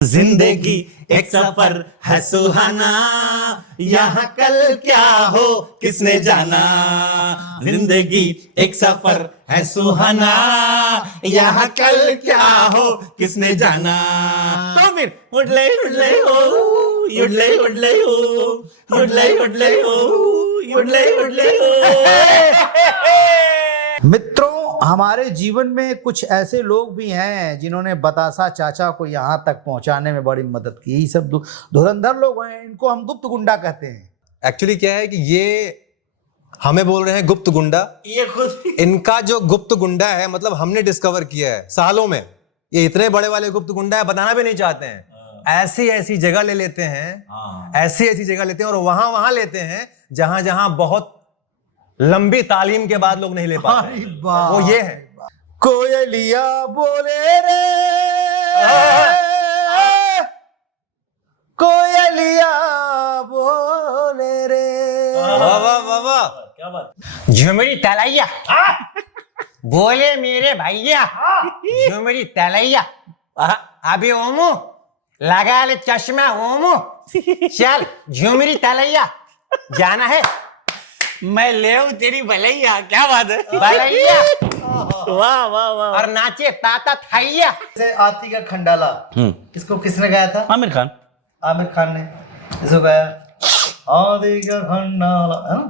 जिंदगी एक सफर है सुहाना, यहाँ कल क्या हो किसने जाना। जिंदगी एक सफर है सुहाना, यहाँ कल क्या हो किसने जाना। तो फिर उड़ले उड़ले हो, उड़ले उड़ले हो, उड़ले उड़ले हो, उड़ले उड़ले हो। मित्रों, हमारे जीवन में कुछ ऐसे लोग भी हैं जिन्होंने बतासा चाचा को यहाँ तक पहुंचाने में बड़ी मदद की। यही सब धुरंधर लोग हैं, इनको हम गुप्त गुंडा कहते हैं। एक्चुअली क्या है कि ये हमें बोल रहे हैं गुप्त गुंडा, ये खुद इनका जो गुप्त गुंडा है मतलब हमने डिस्कवर किया है सालों में। ये इतने बड़े वाले गुप्त गुंडा है, बताना भी नहीं चाहते हैं। ऐसी ऐसी जगह ले लेते हैं, ऐसी ऐसी जगह लेते हैं और वहां वहां लेते हैं जहां जहां बहुत लंबी तालीम के बाद लोग नहीं ले पाते। वो ये है, कोयलिया बोले रे, कोयलिया बोले रे। वाह वाह वाह वाह, क्या बात। जो मेरी तलैया बोले मेरे भैया, जो मेरी तलैया। अभी ओमू लगा ले चश्मा ओमू, चल जो मेरी तलैया जाना है। मैं ले तेरी भलैया। क्या बात है, भलैया वाह वाह वाह। और नाचे ताता थैया। जैसे आती का खंडाला, इसको किसने गाया था? आमिर खान। आमिर खान ने इसको गाया, आती का खंडाला, है ना?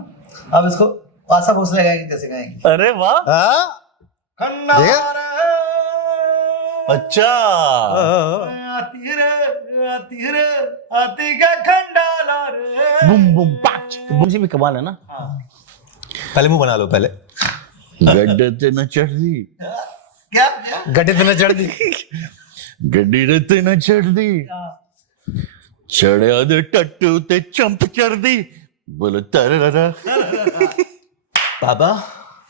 अब इसको आशा भोसले गाएगी, कैसे गाएगी? अरे वाह, खंडाला अच्छा। आती रे, आती रे, आती का खंडाला रे। बुम बुम पाच, बुम से भी कमाल है ना। पहले मुंह बना लो पहले। गड्ढे ते न चढ़ दी, क्या गड्ढे पे न चढ़ दी, गड्डी रे ते न चढ़ दी, चढ़िया दे टट्टू ते चंप चढ़ दी, बोलो तररा। पापा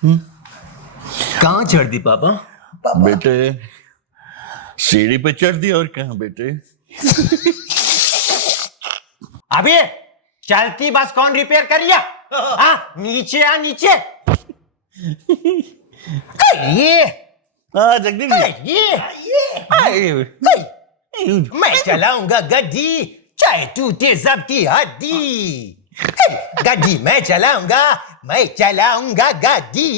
कहाँ चढ़ दी पापा? बेटे सीढ़ी पे चढ़ दी, और कहाँ बेटे? अभी चलती बस कौन रिपेयर करिया? हाँ नीचे आ नीचे। ये जगदीप जी। ये मैं चलाऊंगा गड्डी, चाहे टूटे सबकी हड्डी। गड्डी मैं चलाऊंगा गड्डी।